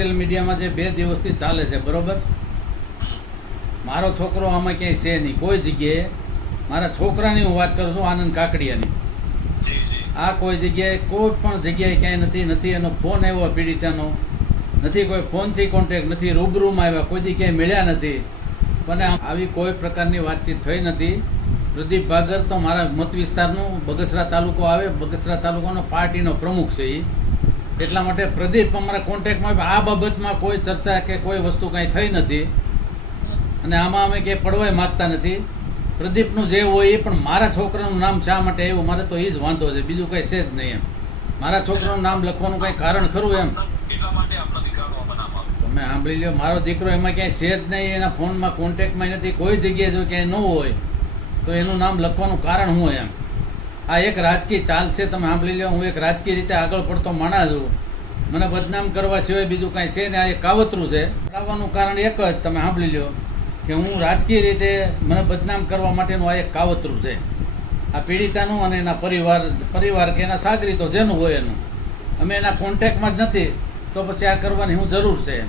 Social મીડિયામાં જે બે દિવસથી ચાલે છે બરોબર? મારો છોકરો આમાં ક્યાંય છે નહીં. કોઈ જગ્યાએ મારા છોકરાની હું વાત કરું છું આનંદ કાકડિયાની. આ કોઈ જગ્યાએ કોઈ પણ જગ્યાએ ક્યાંય નથી નથી એનો ફોન આવ્યો પીડિતાનો. નથી કોઈ ફોનથી કોન્ટેક નથી રૂબરૂમાં આવ્યા કોઈ દી ક્યાંય મળ્યા નથી. પણ આવી કોઈ પ્રકારની વાતચીત થઈ નથી. પ્રદીપ ભાગર તો મારા મત વિસ્તારનું બગસરા તાલુકો આવે બગસરા તાલુકાનો પાર્ટીનો પ્રમુખ છે એ એટલા માટે પ્રદીપ અમારા કોન્ટેક્ટમાં આ બાબતમાં કોઈ ચર્ચા કે કોઈ વસ્તુ કાંઈ થઈ નથી. અને આમાં અમે ક્યાંય પડવાય માગતા નથી. પ્રદીપનું જે હોય એ પણ મારા છોકરાનું નામ શા માટે આવ્યું? મારે તો એ જ વાંધો છે. બીજું કંઈ છે જ નહીં એમ. મારા છોકરાનું નામ લખવાનું કંઈ કારણ ખરું એમ? તમે સાંભળી લો મારો દીકરો એમાં ક્યાંય છે જ નહીં. એના ફોનમાં કોન્ટેક્ટમાં નથી. કોઈ જગ્યાએ જો ક્યાંય ન હોય, તો એનું નામ લખવાનું કારણ હું એમ? આ એક રાજકીય ચાલ છે, તમે સાંભળી લો, હું એક રાજકીય રીતે આગળ પડતો માણા છું. મને બદનામ કરવા સિવાય બીજું કાંઈ છે ને આ એક કાવતરું છે. પડાવવાનું કારણ એક જ, તમે સાંભળી લો, કે હું રાજકીય રીતે મને બદનામ કરવા માટેનું આ એક કાવતરું છે. આ પીડિતાનું અને એના પરિવાર પરિવાર કે એના સાગરીતો જેનું હોય એનું. અમે એના કોન્ટેક્ટમાં જ નથી, તો પછી આ કરવાની હું જરૂર છે. એમ